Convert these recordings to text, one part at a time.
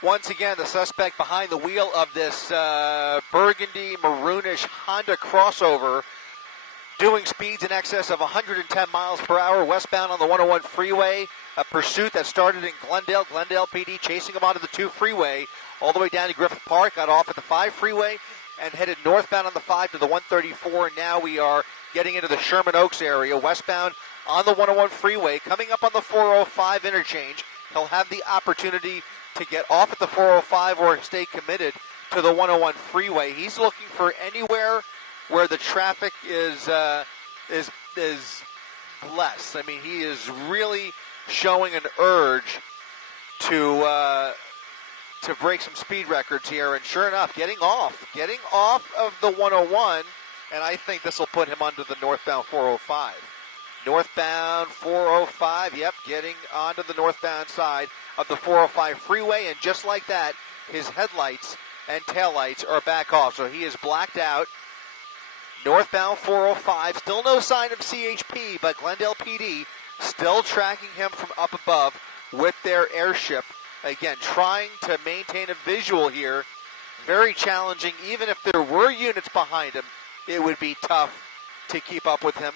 Once again, the suspect behind the wheel of this burgundy maroonish Honda crossover, doing speeds in excess of 110 miles per hour westbound on the 101 freeway. A pursuit that started in Glendale. Glendale PD chasing him onto the 2 freeway all the way down to Griffith Park. Got off at the 5 freeway and headed northbound on the 5 to the 134. And now we are getting into the Sherman Oaks area, westbound on the 101 freeway. Coming up on the 405 interchange, he'll have the opportunity to get off at the 405 or stay committed to the 101 freeway. He's looking for anywhere where the traffic is less. I mean, he is really showing an urge to break some speed records here. And sure enough, getting off of the 101, and I think this will put him onto the northbound 405. Northbound 405, yep, getting onto the northbound side of the 405 freeway, and just like that, his headlights and taillights are back off. So he is blacked out. Northbound 405, still no sign of CHP, but Glendale PD still tracking him from up above with their airship. Again, trying to maintain a visual here. Very challenging. Even if there were units behind him, it would be tough to keep up with him.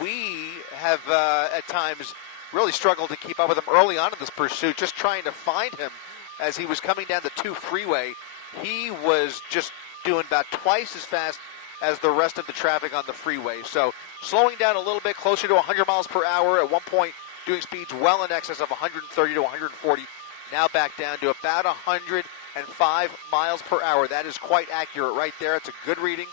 We have at times really struggled to keep up with him early on in this pursuit, just trying to find him as he was coming down the 2 freeway. He was just doing about twice as fast as the rest of the traffic on the freeway. So slowing down a little bit, closer to 100 miles per hour. At one point, doing speeds well in excess of 130 to 140. Now back down to about 105 miles per hour. That is quite accurate right there. It's a good reading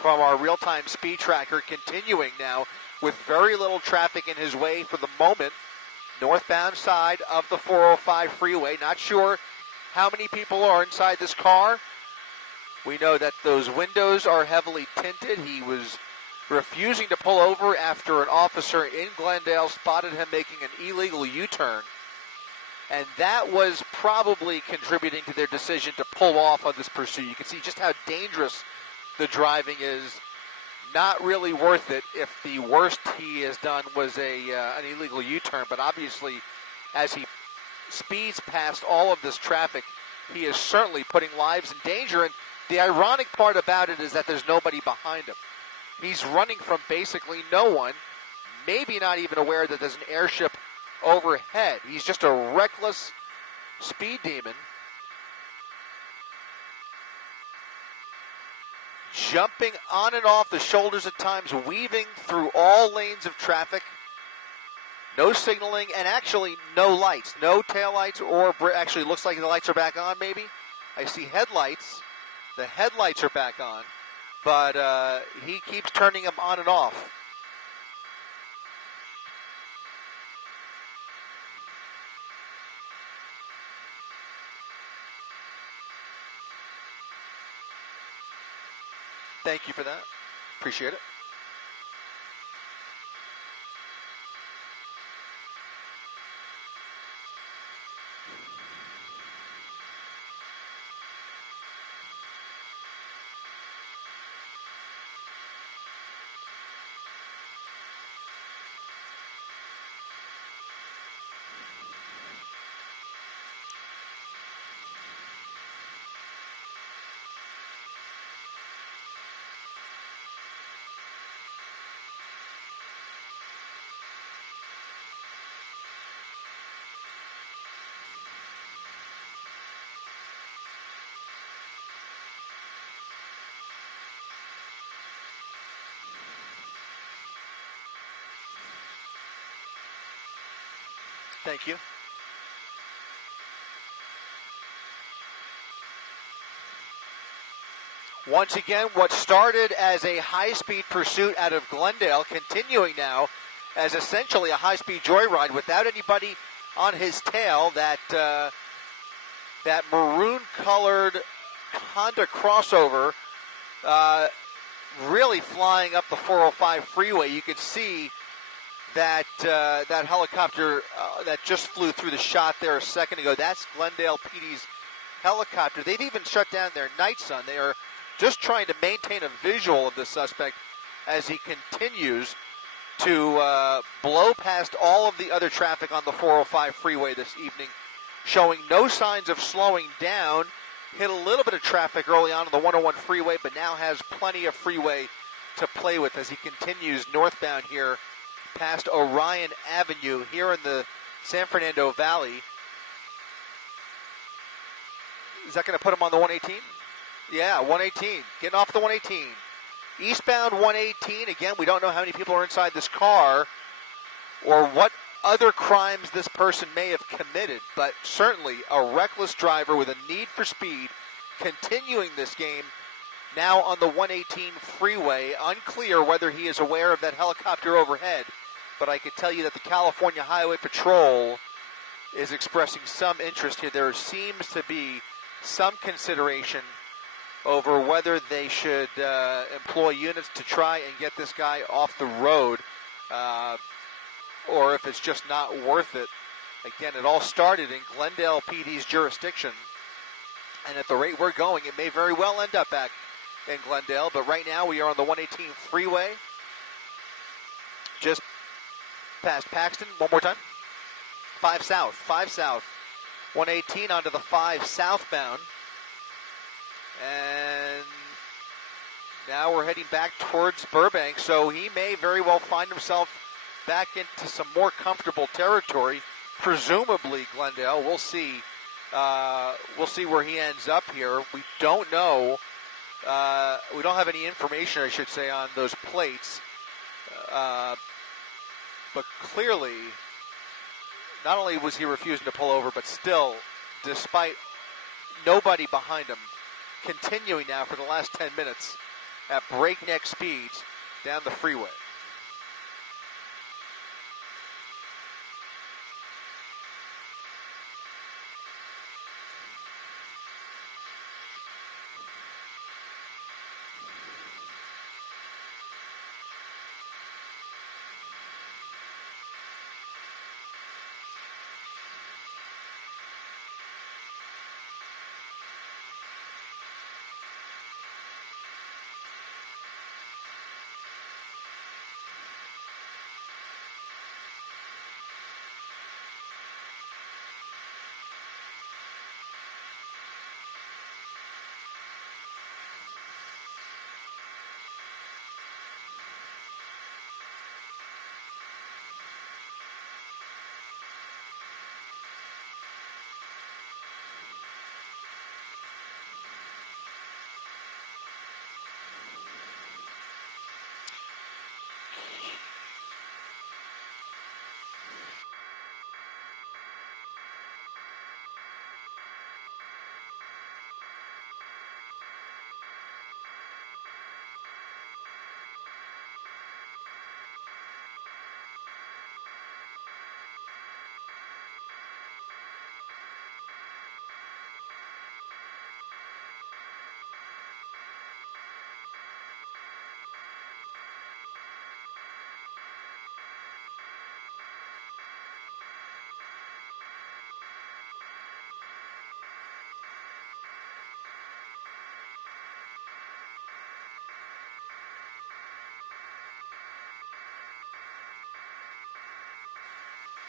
from our real-time speed tracker. Continuing now with very little traffic in his way for the moment. Northbound side of the 405 freeway. Not sure how many people are inside this car. We know that those windows are heavily tinted. He was refusing to pull over after an officer in Glendale spotted him making an illegal U-turn. And that was probably contributing to their decision to pull off on this pursuit. You can see just how dangerous the driving is. Not really worth it if the worst he has done was an illegal U-turn. But obviously, as he speeds past all of this traffic, he is certainly putting lives in danger. And the ironic part about it is that there's nobody behind him. He's running from basically no one, maybe not even aware that there's an airship overhead. He's just a reckless speed demon. Jumping on and off the shoulders at times, weaving through all lanes of traffic. No signaling, and actually no lights. No taillights, or actually looks like the lights are back on maybe. I see headlights. The headlights are back on, but he keeps turning them on and off. Thank you for that. Appreciate it. Thank you. Once again, what started as a high-speed pursuit out of Glendale, continuing now as essentially a high-speed joyride without anybody on his tail. That maroon-colored Honda crossover really flying up the 405 freeway. You could see that that helicopter that just flew through the shot there a second ago. That's Glendale PD's helicopter. They've even shut down their night sun. They are just trying to maintain a visual of the suspect as he continues to blow past all of the other traffic on the 405 freeway this evening. showing no signs of slowing down. Hit a little bit of traffic early on the 101 freeway, but now has plenty of freeway to play with as he continues northbound here past Orion Avenue here in the San Fernando Valley. Is that going to put him on the 118? Yeah, 118. Getting off the 118. Eastbound 118. Again, we don't know how many people are inside this car or what other crimes this person may have committed, but certainly a reckless driver with a need for speed continuing this game now on the 118 freeway. Unclear whether he is aware of that helicopter overhead, but I could tell you that the California Highway Patrol is expressing some interest here. There seems to be some consideration over whether they should employ units to try and get this guy off the road, or if it's just not worth it. Again, it all started in Glendale PD's jurisdiction, and at the rate we're going, it may very well end up back in Glendale, but right now we are on the 118 freeway, just past Paxton. One more time. 5 south, 118 onto the 5 southbound. And now we're heading back towards Burbank, so he may very well find himself back into some more comfortable territory, presumably Glendale. We'll see. We'll see where he ends up here. We don't know. We don't have any information, I should say, on those plates. But clearly, not only was he refusing to pull over, but still, despite nobody behind him, continuing now for the last 10 minutes at breakneck speeds down the freeway.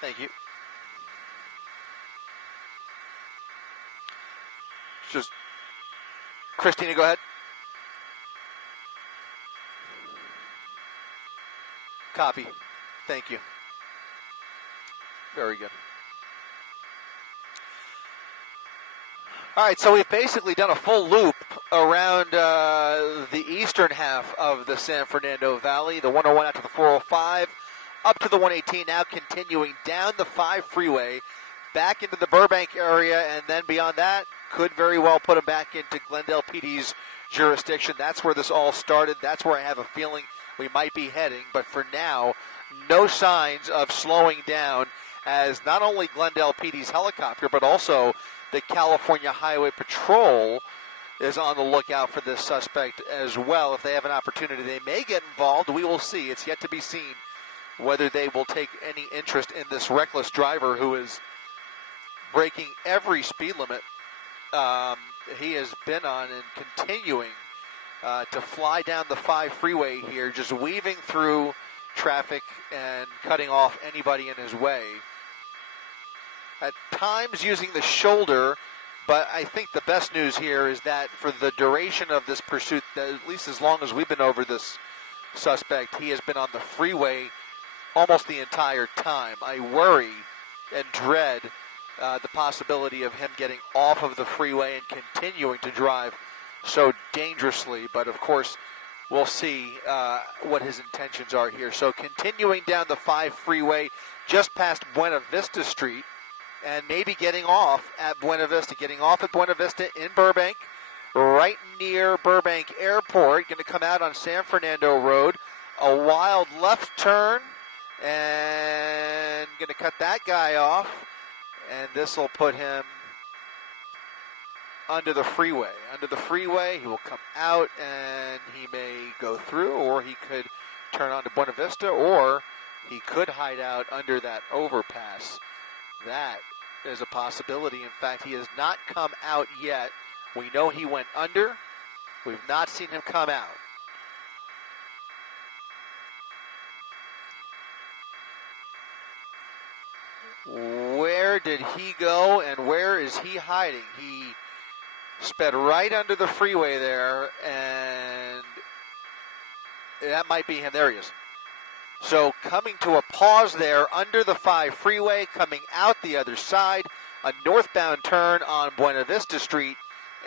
Thank you. Just, Christina, go ahead. Copy. Thank you. Very good. All right, so we've basically done a full loop around the eastern half of the San Fernando Valley, the 101 out to the 405, up to the 118, now continuing down the 5 freeway, back into the Burbank area, and then beyond that, could very well put him back into Glendale PD's jurisdiction. That's where this all started. That's where I have a feeling we might be heading. But for now, no signs of slowing down, as not only Glendale PD's helicopter, but also the California Highway Patrol is on the lookout for this suspect as well. If they have an opportunity, they may get involved. We will see. It's yet to be seen whether they will take any interest in this reckless driver who is breaking every speed limit he has been on and continuing to fly down the 5 freeway here, just weaving through traffic and cutting off anybody in his way. at times using the shoulder, but I think the best news here is that for the duration of this pursuit, at least as long as we've been over this suspect, he has been on the freeway almost the entire time. I worry and dread the possibility of him getting off of the freeway and continuing to drive so dangerously, but of course we'll see what his intentions are here. So continuing down the 5 freeway just past Buena Vista Street, and maybe getting off at Buena Vista in Burbank, right near Burbank Airport. Going to come out on San Fernando Road, a wild left turn, and going to cut that guy off, and this will put him under the freeway. Under the freeway, he will come out, and he may go through, or he could turn onto Buena Vista, or he could hide out under that overpass. That is a possibility. In fact, he has not come out yet. We know he went under. We've not seen him come out. Where did he go, and where is he hiding? He sped right under the freeway there, and that might be him. There he is. So coming to a pause there under the 5 freeway, coming out the other side, a northbound turn on Buena Vista Street,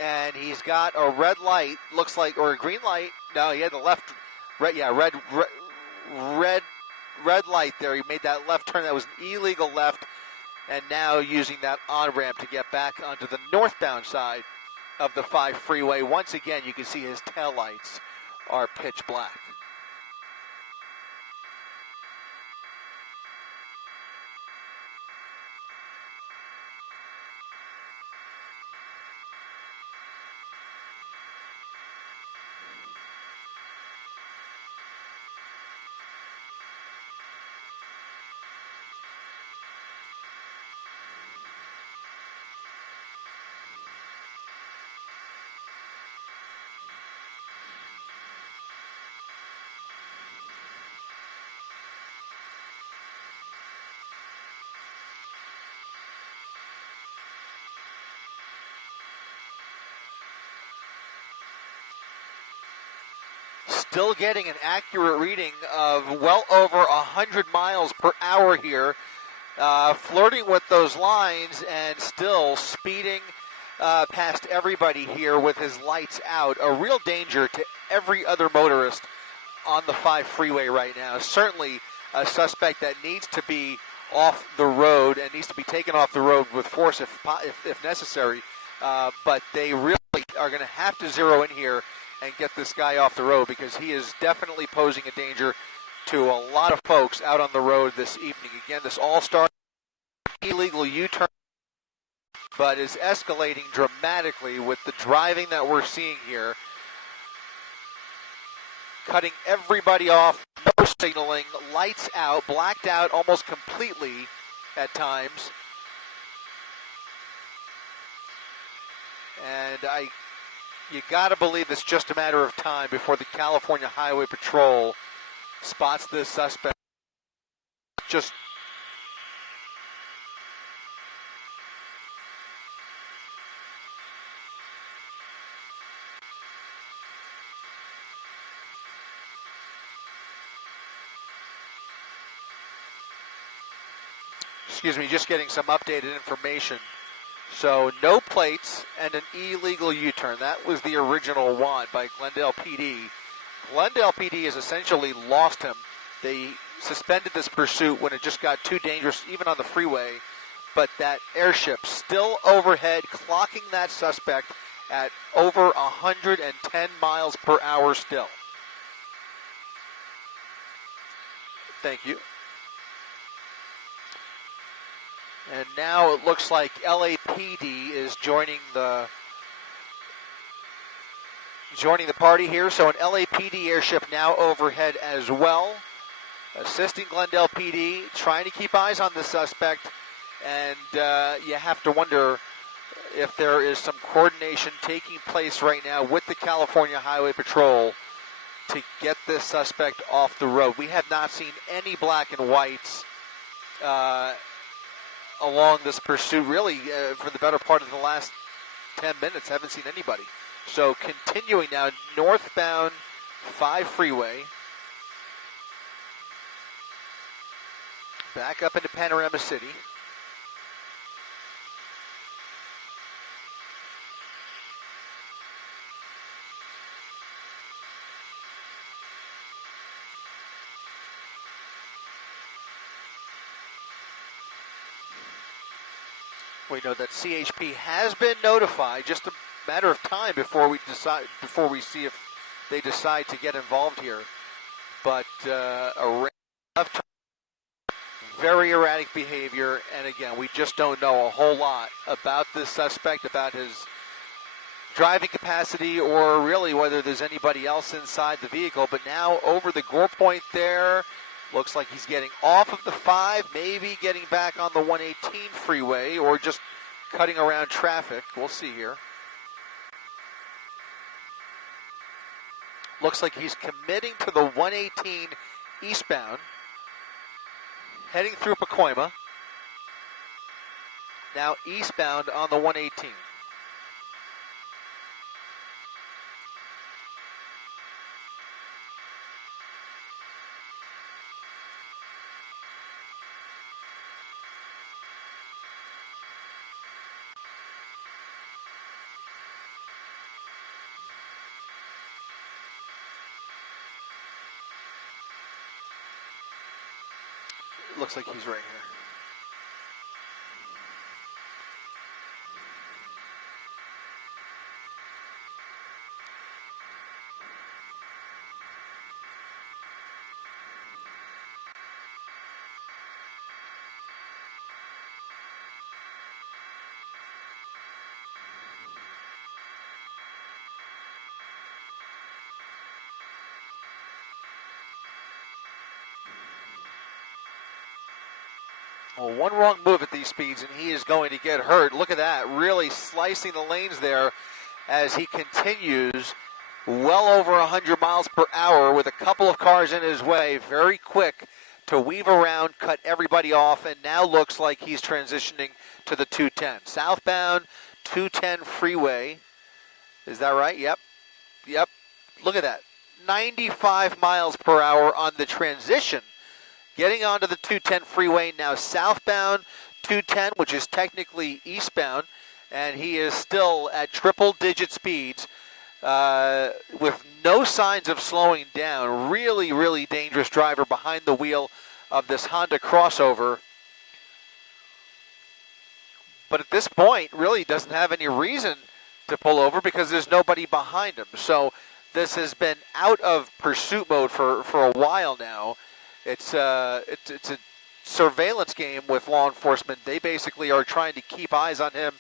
and he's got a red light, looks like, or a green light. No, he had the left, red light there. He made that left turn. That was an illegal left, and now using that on-ramp to get back onto the northbound side of the 5 freeway. Once again, you can see his taillights are pitch black. Still getting an accurate reading of well over 100 miles per hour here, flirting with those lines and still speeding past everybody here with his lights out. A real danger to every other motorist on the 5 freeway right now. Certainly a suspect that needs to be off the road and needs to be taken off the road with force if necessary. But they really are going to have to zero in here and get this guy off the road, because he is definitely posing a danger to a lot of folks out on the road this evening. Again, this all started illegal U-turn, but is escalating dramatically with the driving that we're seeing here. Cutting everybody off, no signaling, lights out, blacked out almost completely at times. And you got to believe it's just a matter of time before the California Highway Patrol spots this suspect. Just just getting some updated information. So no plates and an illegal U-turn. That was the original one by Glendale PD. Glendale PD has essentially lost him. They suspended this pursuit when it just got too dangerous, even on the freeway. But that airship still overhead, clocking that suspect at over 110 miles per hour still. Thank you. And now it looks like LAPD is joining the party here. So an LAPD airship now overhead as well, assisting Glendale PD, trying to keep eyes on the suspect. And you have to wonder if there is some coordination taking place right now with the California Highway Patrol to get this suspect off the road. We have not seen any black and whites along this pursuit, really, for the better part of the last 10 minutes. Haven't seen anybody. So continuing now, northbound 5 freeway. Back up into Panorama City. We know that CHP has been notified. Just a matter of time before we see if they decide to get involved here. But very erratic behavior, and again, we just don't know a whole lot about this suspect, about his driving capacity, or really whether there's anybody else inside the vehicle. But now over the Gore Point there, looks like he's getting off of the 5, maybe getting back on the 118 freeway, or just cutting around traffic. We'll see here. Looks like he's committing to the 118 eastbound, heading through Pacoima. Now eastbound on the 118. Looks like he's right here. Well, one wrong move at these speeds and he is going to get hurt. Look at that, really slicing the lanes there as he continues well over 100 miles per hour with a couple of cars in his way. Very quick to weave around, cut everybody off, and now looks like he's transitioning to the 210. Southbound 210 freeway. Is that right? Yep. Look at that. 95 miles per hour on the transition. Getting onto the 210 freeway now, southbound 210, which is technically eastbound, and he is still at triple-digit speeds with no signs of slowing down. Really, really dangerous driver behind the wheel of this Honda crossover. But at this point, really doesn't have any reason to pull over because there's nobody behind him. So this has been out of pursuit mode for a while now. It's a surveillance game with law enforcement. They basically are trying to keep eyes on him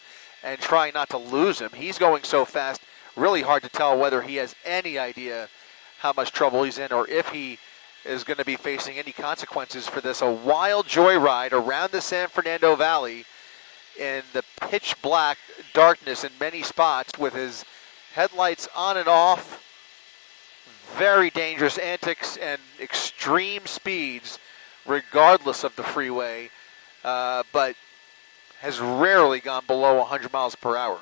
and trying not to lose him. He's going so fast, really hard to tell whether he has any idea how much trouble he's in or if he is going to be facing any consequences for this. A wild joyride around the San Fernando Valley in the pitch black darkness in many spots with his headlights on and off. Very dangerous antics and extreme speeds regardless of the freeway, but has rarely gone below 100 miles per hour.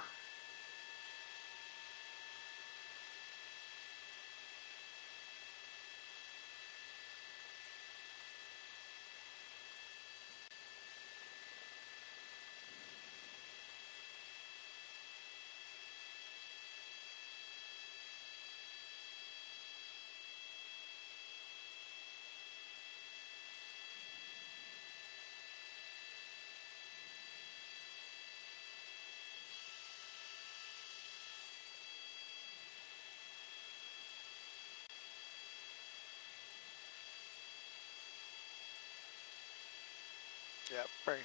Yep, right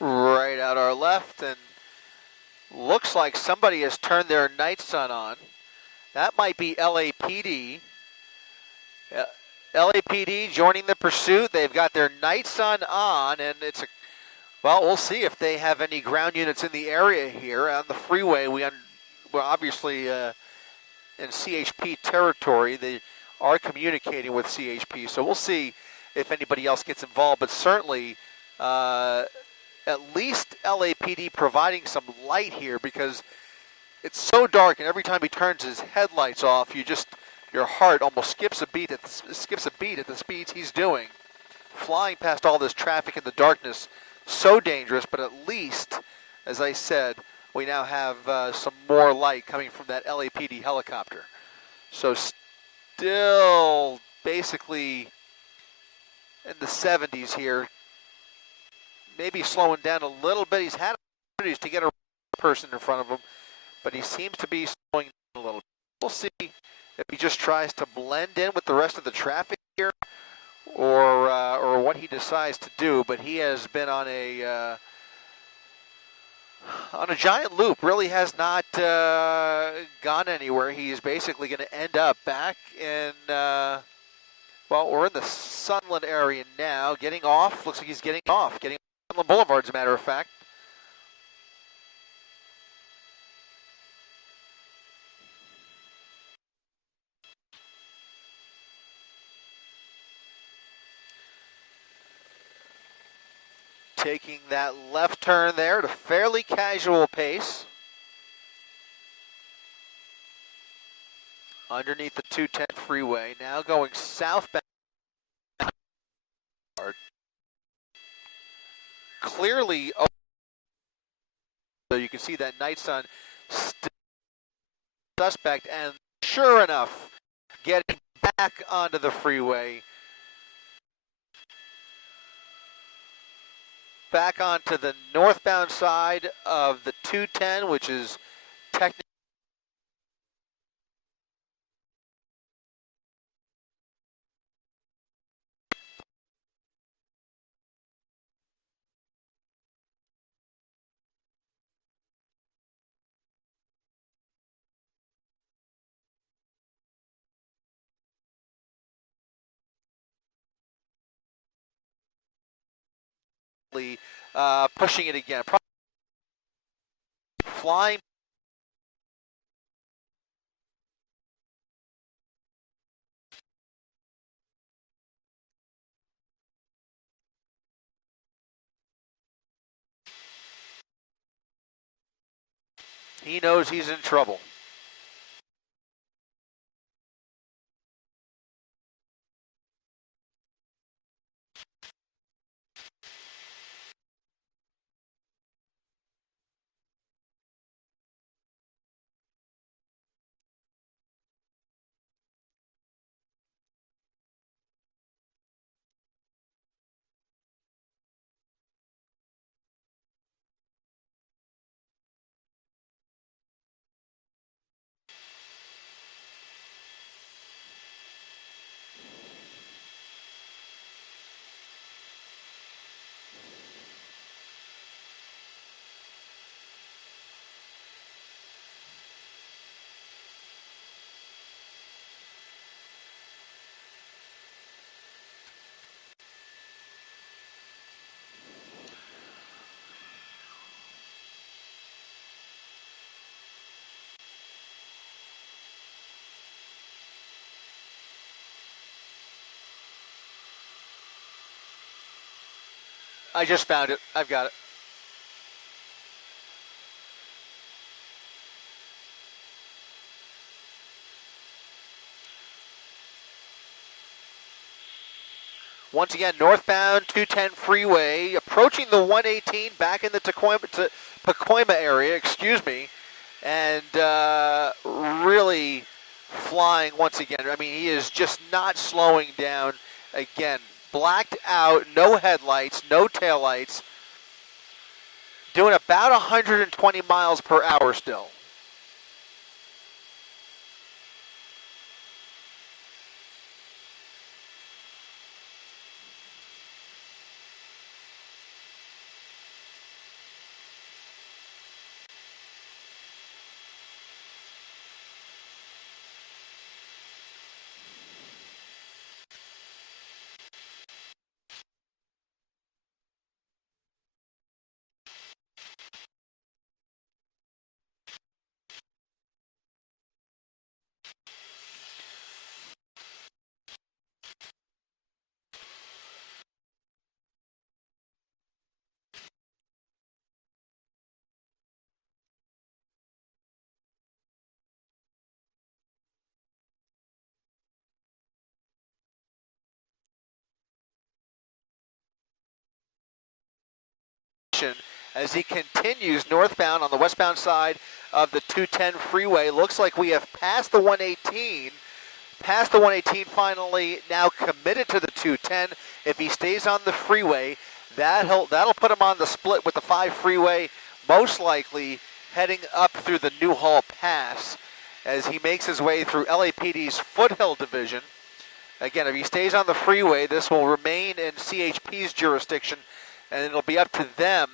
here. Right out our left, and looks like somebody has turned their night sun on. That might be LAPD. LAPD joining the pursuit. They've got their night sun on, and it's well, we'll see if they have any ground units in the area here on the freeway. Well, obviously, in CHP territory. They are communicating with CHP, so we'll see if anybody else gets involved, but certainly at least LAPD providing some light here, because it's so dark, and every time he turns his headlights off, your heart almost skips a beat at the speeds he's doing. Flying past all this traffic in the darkness, so dangerous, but at least, as I said, we now have some more light coming from that LAPD helicopter. So still basically in the 70s here, maybe slowing down a little bit. He's had opportunities to get a person in front of him, but he seems to be slowing down a little. We'll see if he just tries to blend in with the rest of the traffic here, or what he decides to do. But he has been on a giant loop. Really has not gone anywhere. He is basically going to end up back in. Well, we're in the Sunland area now. Getting off. Looks like he's getting off. Getting off Sunland Boulevard, as a matter of fact. Taking that left turn there at a fairly casual pace. Underneath the 210 freeway. Now going southbound. Clearly, so you can see that night sun suspect, and sure enough, getting back onto the freeway. Back onto the northbound side of the 210, which is technically pushing it again. Flying. He knows he's in trouble. I just found it. I've got it. Once again, northbound 210 freeway, approaching the 118 back in the Pacoima area, excuse me, and really flying once again. I mean, he is just not slowing down. Again, blacked out, no headlights, no taillights, doing about 120 miles per hour still. jurisdiction as he continues northbound on the westbound side of the 210 freeway. Looks like we have passed the 118. Past the 118 finally, now committed to the 210. If he stays on the freeway, that'll put him on the split with the 5 freeway, most likely heading up through the Newhall Pass as he makes his way through LAPD's Foothill Division. Again, if he stays on the freeway, this will remain in CHP's jurisdiction, and it'll be up to them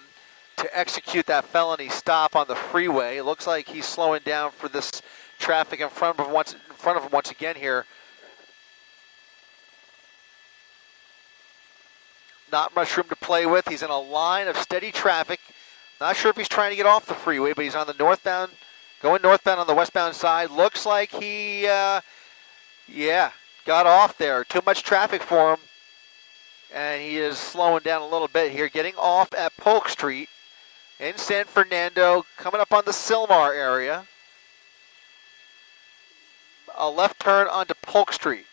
to execute that felony stop on the freeway. It looks like he's slowing down for this traffic in front of him once again here. Not much room to play with. He's in a line of steady traffic. Not sure if he's trying to get off the freeway, but he's on the northbound, going northbound on the westbound side. Looks like he, got off there. Too much traffic for him. And he is slowing down a little bit here, getting off at Polk Street in San Fernando, coming up on the Sylmar area. A left turn onto Polk Street.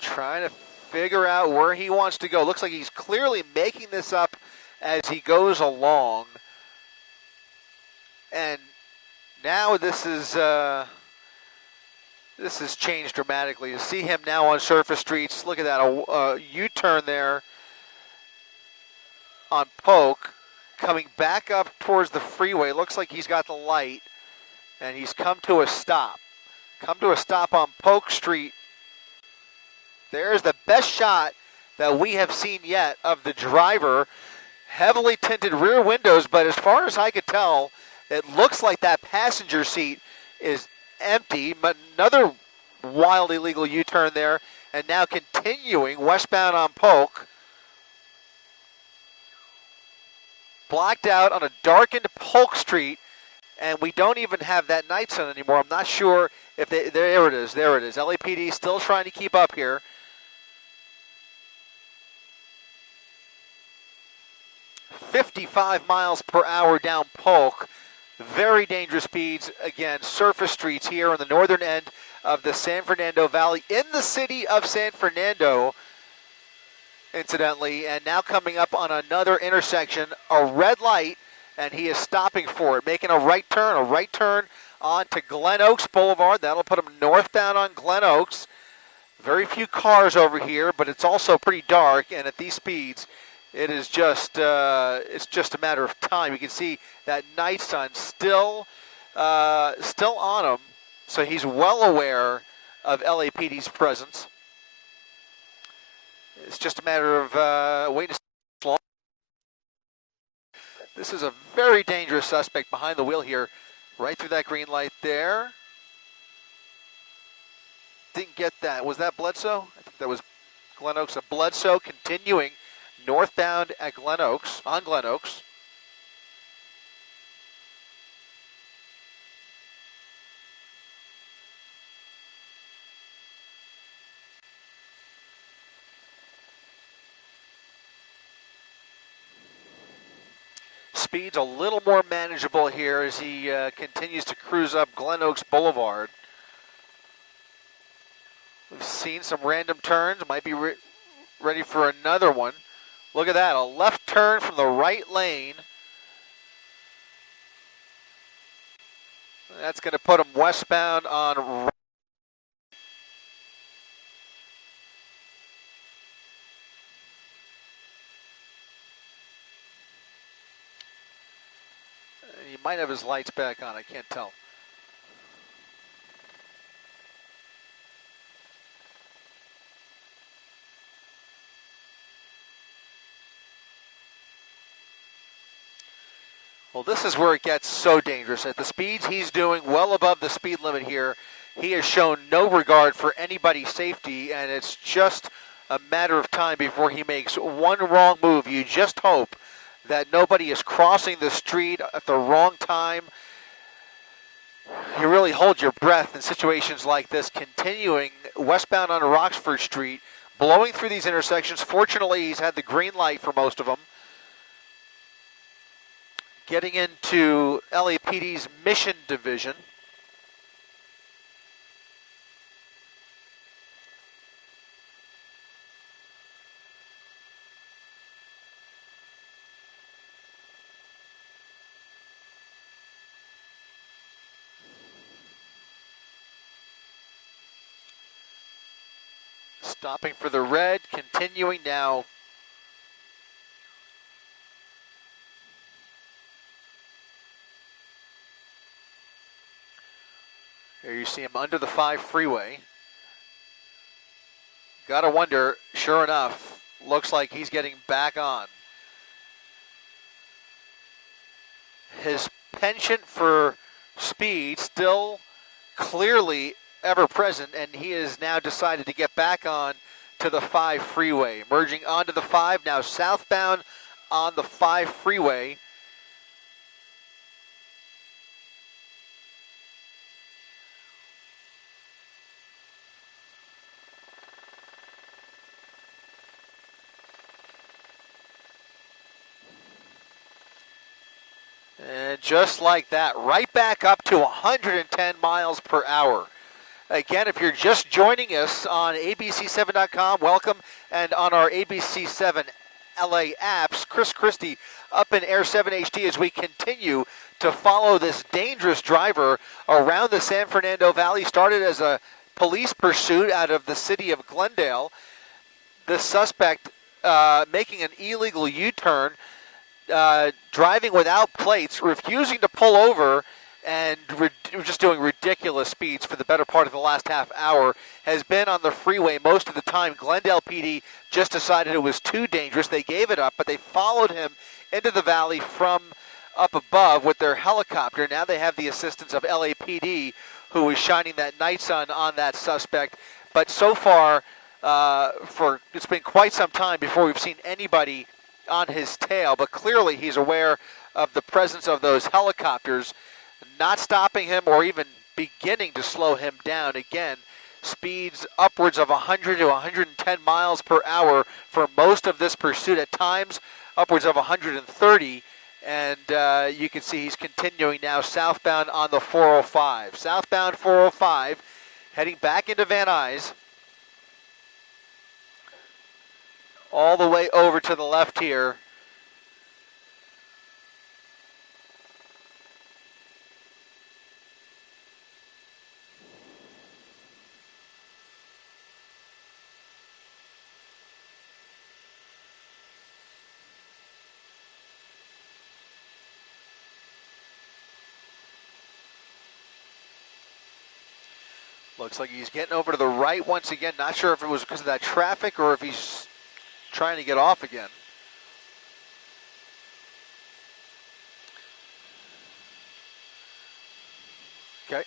Trying to figure out where he wants to go. Looks like he's clearly making this up as he goes along. And now this is changed dramatically. To see him now on surface streets, look at that, a U-turn there on Polk, coming back up towards the freeway. Looks like he's got the light, and he's come to a stop. Come to a stop on Polk Street. There's the best shot that we have seen yet of the driver. Heavily tinted rear windows, but as far as I could tell, it looks like that passenger seat is empty. But another wild illegal U-turn there, and now continuing westbound on Polk. Blacked out on a darkened Polk Street, and we don't even have that night sun anymore. I'm not sure if there it is. LAPD still trying to keep up here. $55 miles per hour down Polk. Very dangerous speeds. Again, surface streets here on the northern end of the San Fernando Valley in the city of San Fernando, incidentally. And now coming up on another intersection, a red light, and he is stopping for it, making a right turn onto Glen Oaks Boulevard. That'll put him northbound on Glen Oaks. Very few cars over here, but it's also pretty dark, and at these speeds, it is just it's just a matter of time. You can see that night sun still on him, so he's well aware of LAPD's presence. It's just a matter of waiting to see. This is a very dangerous suspect behind the wheel here, right through that green light there. Didn't get that. Was that Bledsoe? I think that was Glen Oaks. Bledsoe continuing northbound at Glen Oaks, on Glen Oaks. Speed's a little more manageable here as he continues to cruise up Glen Oaks Boulevard. We've seen some random turns, might be ready for another one. Look at that, a left turn from the right lane. That's going to put him westbound on. He might have his lights back on, I can't tell. Well, this is where it gets so dangerous. At the speeds he's doing, well above the speed limit here, he has shown no regard for anybody's safety, and it's just a matter of time before he makes one wrong move. You just hope that nobody is crossing the street at the wrong time. You really hold your breath in situations like this, continuing westbound on Roxford Street, blowing through these intersections. Fortunately, he's had the green light for most of them. Getting into LAPD's Mission Division. Stopping for the red, continuing now. Here you see him under the 5 freeway. Gotta wonder, sure enough, looks like he's getting back on. His penchant for speed still clearly ever present, and he has now decided to get back on to the 5 freeway. Merging onto the 5, now southbound on the 5 freeway. And just like that, right back up to 110 miles per hour. Again, if you're just joining us on abc7.com, welcome. And on our ABC7 LA apps, Chris Christie up in Air 7 HD as we continue to follow this dangerous driver around the San Fernando Valley. Started as a police pursuit out of the city of Glendale. This suspect making an illegal U-turn, driving without plates, refusing to pull over, and just doing ridiculous speeds for the better part of the last half hour. Has been on the freeway most of the time. Glendale PD just decided it was too dangerous. They gave it up, but they followed him into the valley from up above with their helicopter. Now they have the assistance of LAPD, who is shining that night sun on that suspect. But so far, it's been quite some time before we've seen anybody on his tail, but clearly he's aware of the presence of those helicopters, not stopping him or even beginning to slow him down. Again, speeds upwards of 100 to 110 miles per hour for most of this pursuit, at times upwards of 130, and you can see he's continuing now southbound on the 405. Southbound 405, heading back into Van Nuys. All the way over to the left here. Looks like he's getting over to the right once again. Not sure if it was because of that traffic or if he's trying to get off again. Okay.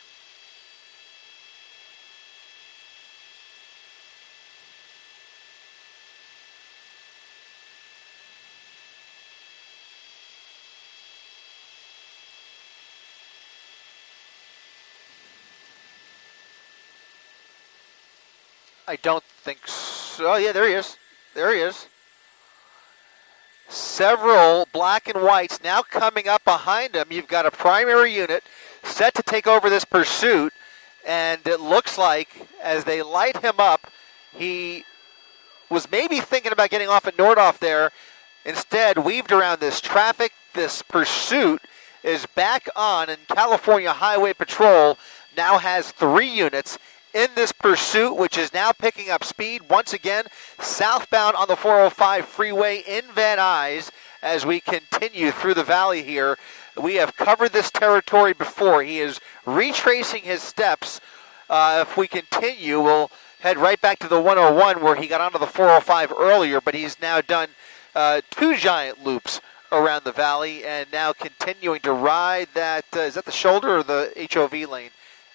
I don't think so. Oh, yeah, there he is. There he is. Several black and whites now coming up behind him. You've got a primary unit set to take over this pursuit, and it looks like as they light him up, he was maybe thinking about getting off at Nordhoff there. Instead, weaved around this traffic. This pursuit is back on, and California Highway Patrol now has 3 units in this pursuit, which is now picking up speed once again southbound on the 405 freeway in Van Nuys as we continue through the valley here. We have covered this territory before. He is retracing his steps. If we continue, we'll head right back to the 101 where he got onto the 405 earlier, but he's now done 2 giant loops around the valley and now continuing to ride that, is that the shoulder or the HOV lane?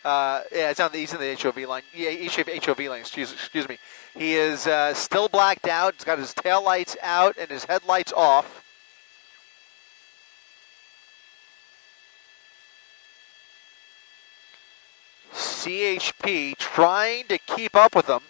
Yeah, he's in the HOV line. Yeah, HOV lane, excuse me. He is still blacked out. He's got his tail lights out and his headlights off. CHP trying to keep up with him.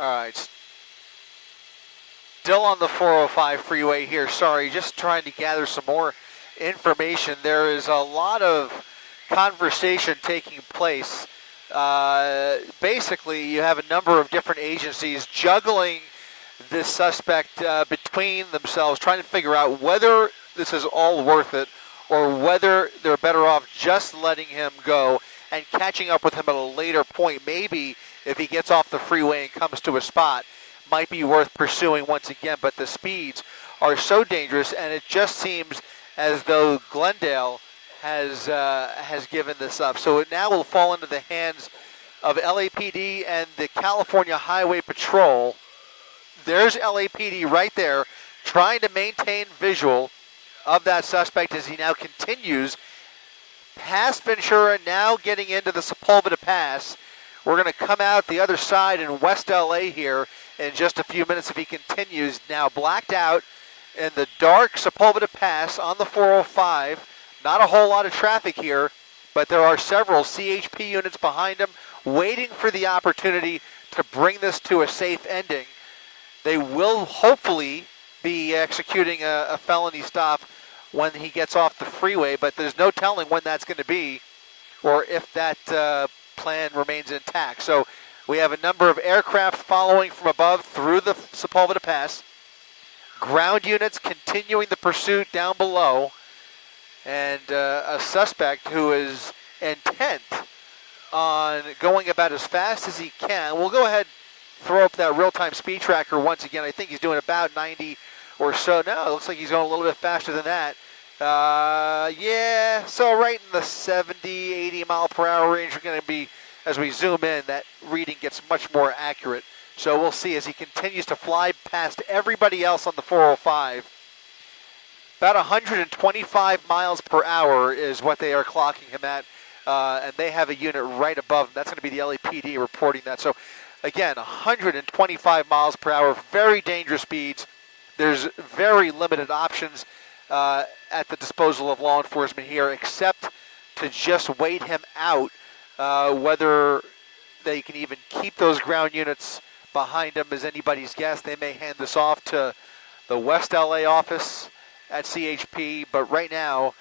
All right. Still on the 405 freeway here. Sorry, just trying to gather some more information. There is a lot of conversation taking place. Basically, you have a number of different agencies juggling this suspect between themselves, trying to figure out whether this is all worth it or whether they're better off just letting him go and catching up with him at a later point. Maybe if he gets off the freeway and comes to a spot, might be worth pursuing once again, but the speeds are so dangerous, and it just seems as though Glendale has given this up. So it now will fall into the hands of LAPD and the California Highway Patrol. There's LAPD right there trying to maintain visual of that suspect as he now continues past Ventura, now getting into the Sepulveda Pass. We're going to come out the other side in West LA here in just a few minutes if he continues. Now blacked out in the dark Sepulveda Pass on the 405. Not a whole lot of traffic here, but there are several CHP units behind him waiting for the opportunity to bring this to a safe ending. They will hopefully be executing a felony stop when he gets off the freeway, but there's no telling when that's going to be or if that plan remains intact. So we have a number of aircraft following from above through the Sepulveda Pass. Ground units continuing the pursuit down below. And a suspect who is intent on going about as fast as he can. We'll go ahead and throw up that real-time speed tracker once again. I think he's doing about 90 or so. No, it looks like he's going a little bit faster than that. Yeah, so right in the 70, 80 mile per hour range. We're going to be, as we zoom in, that reading gets much more accurate. So we'll see as he continues to fly past everybody else on the 405. About 125 miles per hour is what they are clocking him at, and they have a unit right above him. That's going to be the LAPD reporting that. So, again, 125 miles per hour, very dangerous speeds. There's very limited options at the disposal of law enforcement here, except to just wait him out. Whether they can even keep those ground units behind him is anybody's guess. They may hand this off to the West LA office at CHP, but right now,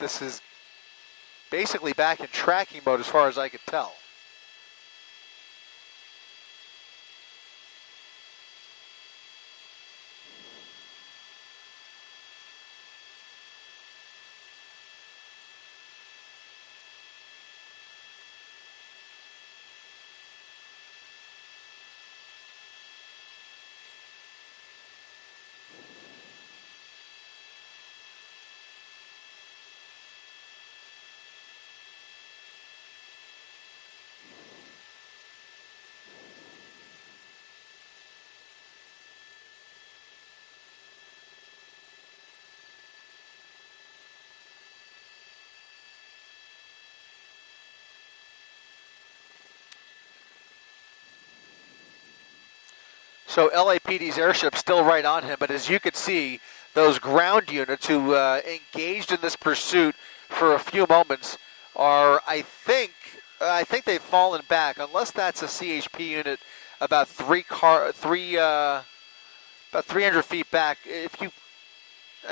this is basically back in tracking mode as far as I could tell. So LAPD's airship's still right on him, but as you could see, those ground units who engaged in this pursuit for a few moments are, I think they've fallen back, unless that's a CHP unit about 300 feet back. I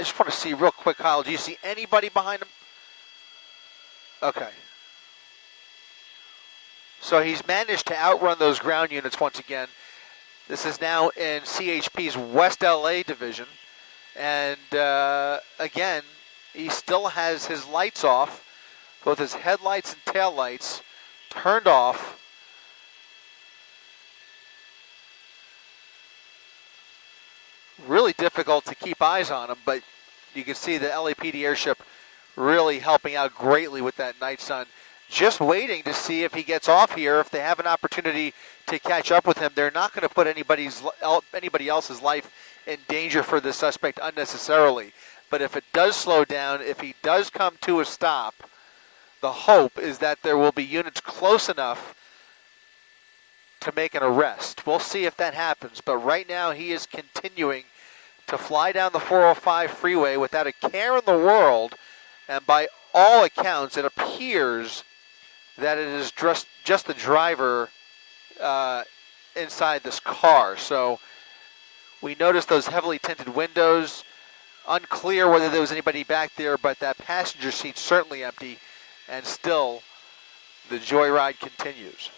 just want to see real quick, Kyle, do you see anybody behind him? Okay. So he's managed to outrun those ground units once again. This is now in CHP's West LA division. And again, he still has his lights off, both his headlights and taillights turned off. Really difficult to keep eyes on him, but you can see the LAPD airship really helping out greatly with that night sun. Just waiting to see if he gets off here. If they have an opportunity to catch up with him, they're not going to put anybody else's life in danger for the suspect unnecessarily. But if it does slow down, if he does come to a stop, the hope is that there will be units close enough to make an arrest. We'll see if that happens. But right now he is continuing to fly down the 405 freeway without a care in the world. And by all accounts, it appears that it is just the driver inside this car. So we noticed those heavily tinted windows. Unclear whether there was anybody back there, but that passenger seat's certainly empty, and still the joyride continues.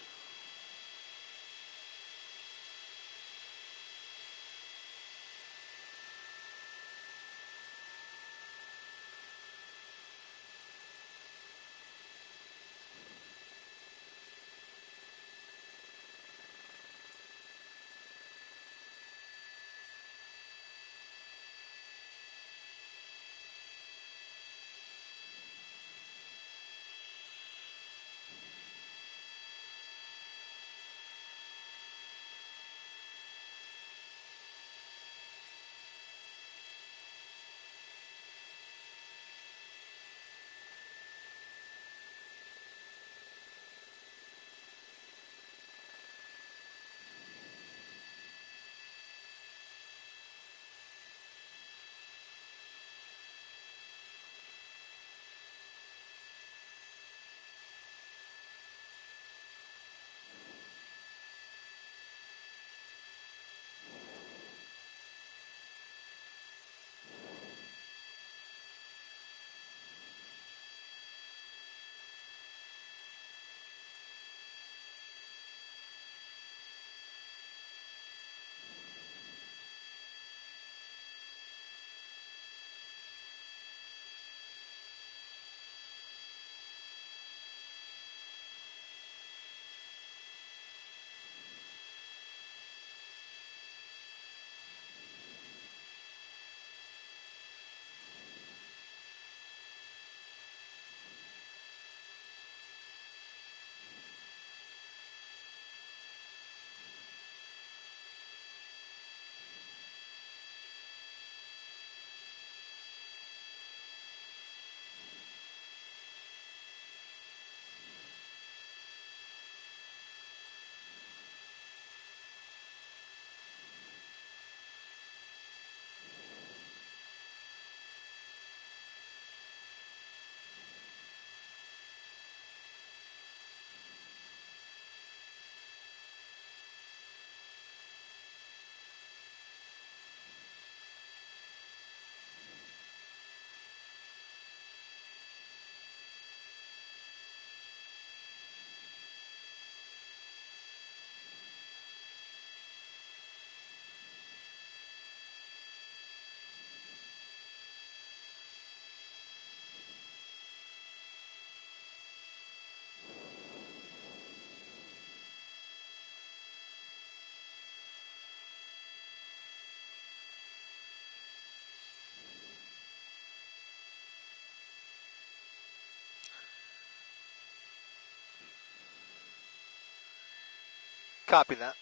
Copy that.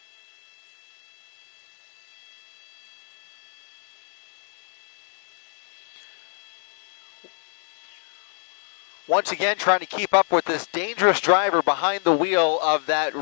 Once again, trying to keep up with this dangerous driver behind the wheel of that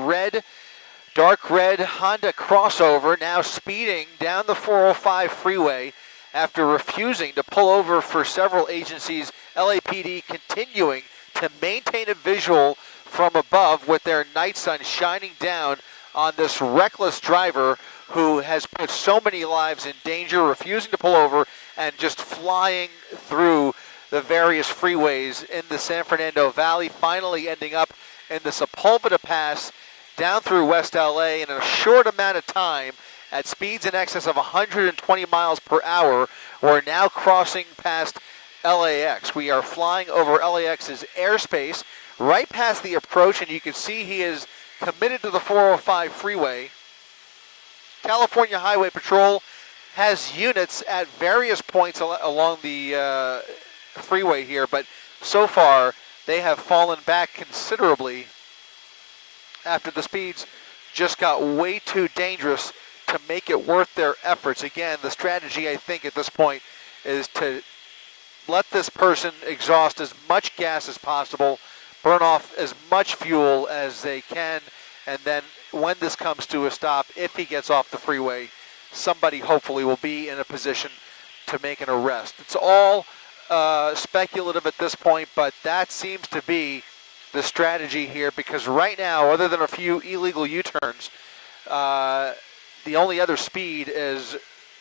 dark red Honda crossover, now speeding down the 405 freeway after refusing to pull over for several agencies. LAPD continuing to maintain a visual from above with their night sun shining down on this reckless driver who has put so many lives in danger, refusing to pull over and just flying through the various freeways in the San Fernando Valley, finally ending up in the Sepulveda Pass down through West LA in a short amount of time at speeds in excess of 120 miles per hour. We're now crossing past LAX. We are flying over LAX's airspace right past the approach, and you can see he is committed to the 405 freeway. California Highway Patrol has units at various points along the freeway here, but so far they have fallen back considerably after the speeds just got way too dangerous to make it worth their efforts. Again, the strategy, I think, at this point is to let this person exhaust as much gas as possible, burn off as much fuel as they can, and then when this comes to a stop, if he gets off the freeway, somebody hopefully will be in a position to make an arrest. It's all speculative at this point, but that seems to be the strategy here, because right now, other than a few illegal U-turns, The only other speed is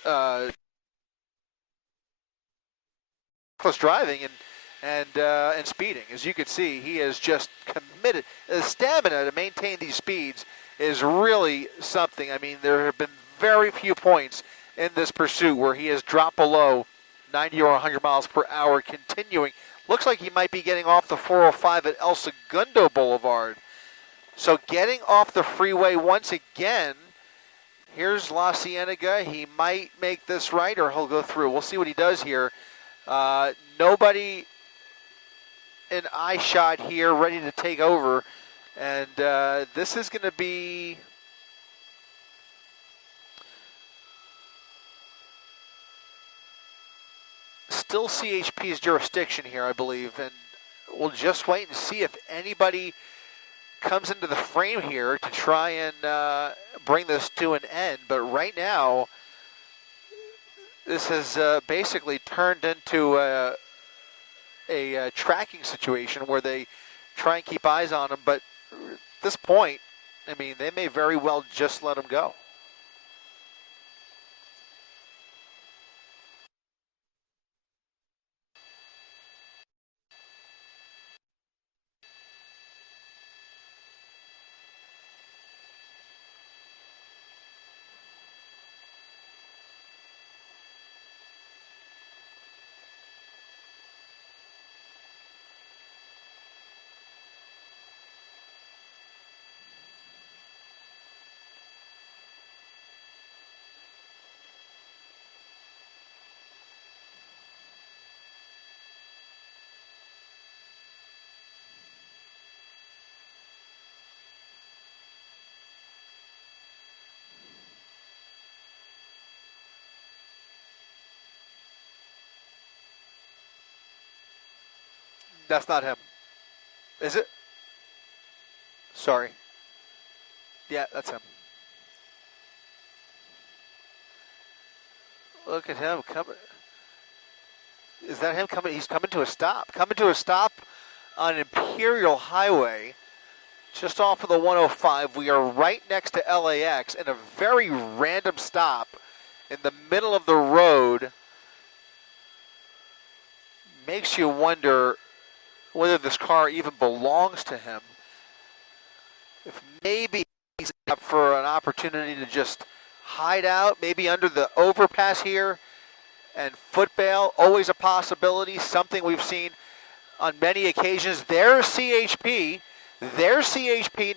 reckless driving and speeding. As you can see, he is just committed. The stamina to maintain these speeds is really something. I mean, there have been very few points in this pursuit where he has dropped below 90 or 100 miles per hour continuing. Looks like he might be getting off the 405 at El Segundo Boulevard. So getting off the freeway once again. Here's La Cienega. He might make this right or he'll go through. We'll see what he does here. Nobody in eye shot here ready to take over. And this is going to be still CHP's jurisdiction here, I believe. And we'll just wait and see if anybody comes into the frame here to try and bring this to an end. But right now, this has basically turned into a tracking situation where they try and keep eyes on him. But at this point, I mean, they may very well just let him go. That's not him. Is it? Sorry. Yeah, that's him. Look at him coming. Is that him coming? He's coming to a stop. Coming to a stop on Imperial Highway, just off of the 105. We are right next to LAX in a very random stop in the middle of the road. Makes you wonder whether this car even belongs to him. If maybe he's up for an opportunity to just hide out, maybe under the overpass here, and foot bail, always a possibility, something we've seen on many occasions. There's CHP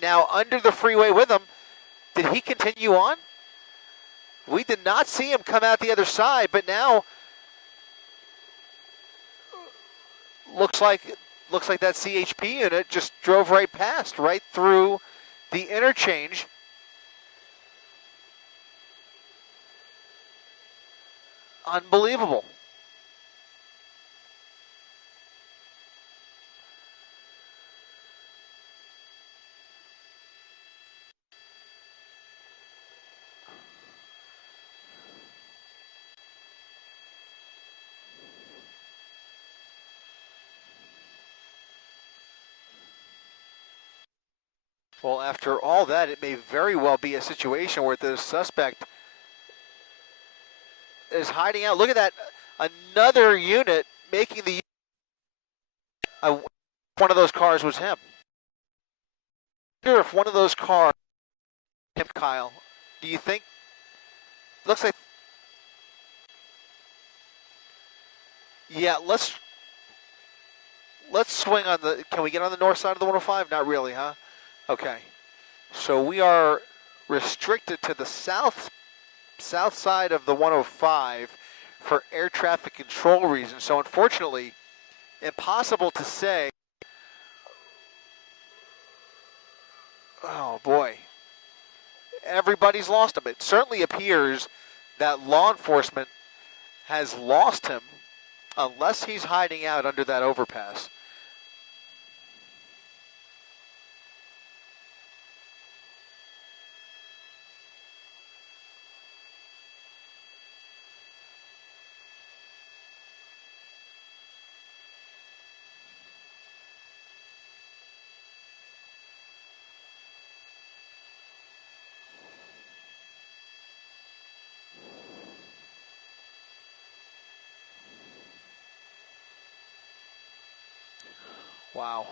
now under the freeway with him. Did he continue on? We did not see him come out the other side, but now looks like that CHP unit just drove right past, right through the interchange. Unbelievable. Well, after all that, it may very well be a situation where the suspect is hiding out. Look at that. Another unit making the... one of those cars was him. I wonder if one of those cars... Him, Kyle. Do you think... Looks like... Yeah, let's swing on the... Can we get on the north side of the 105? Not really, huh? Okay. So we are restricted to the south side of the 105 for air traffic control reasons. So unfortunately, impossible to say. Oh boy. Everybody's lost him. It certainly appears that law enforcement has lost him unless he's hiding out under that overpass. Wow.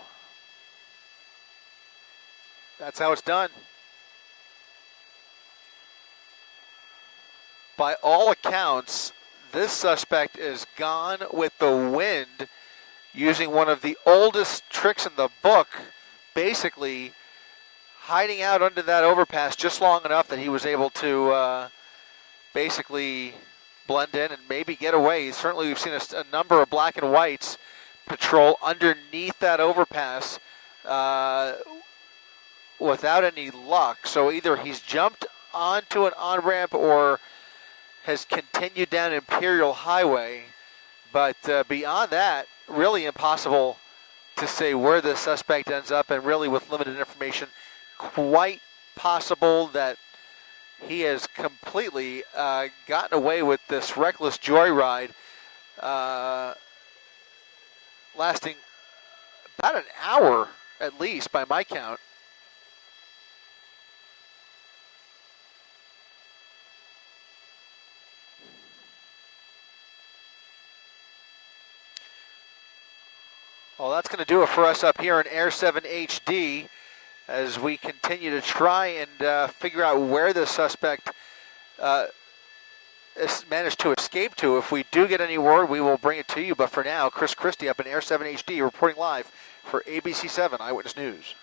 That's how it's done. By all accounts, this suspect is gone with the wind, using one of the oldest tricks in the book, basically hiding out under that overpass just long enough that he was able to basically blend in and maybe get away. Certainly we've seen a number of black and whites patrol underneath that overpass without any luck. So either he's jumped onto an on-ramp or has continued down Imperial Highway. But beyond that, really impossible to say where the suspect ends up, and really with limited information, quite possible that he has completely gotten away with this reckless joyride, lasting about an hour at least by my count. Well, that's going to do it for us up here in Air 7 HD as we continue to try and figure out where the suspect managed to escape to. If we do get any word, we will bring it to you. But for now, Chris Christie up in Air 7 HD reporting live for ABC 7 Eyewitness News.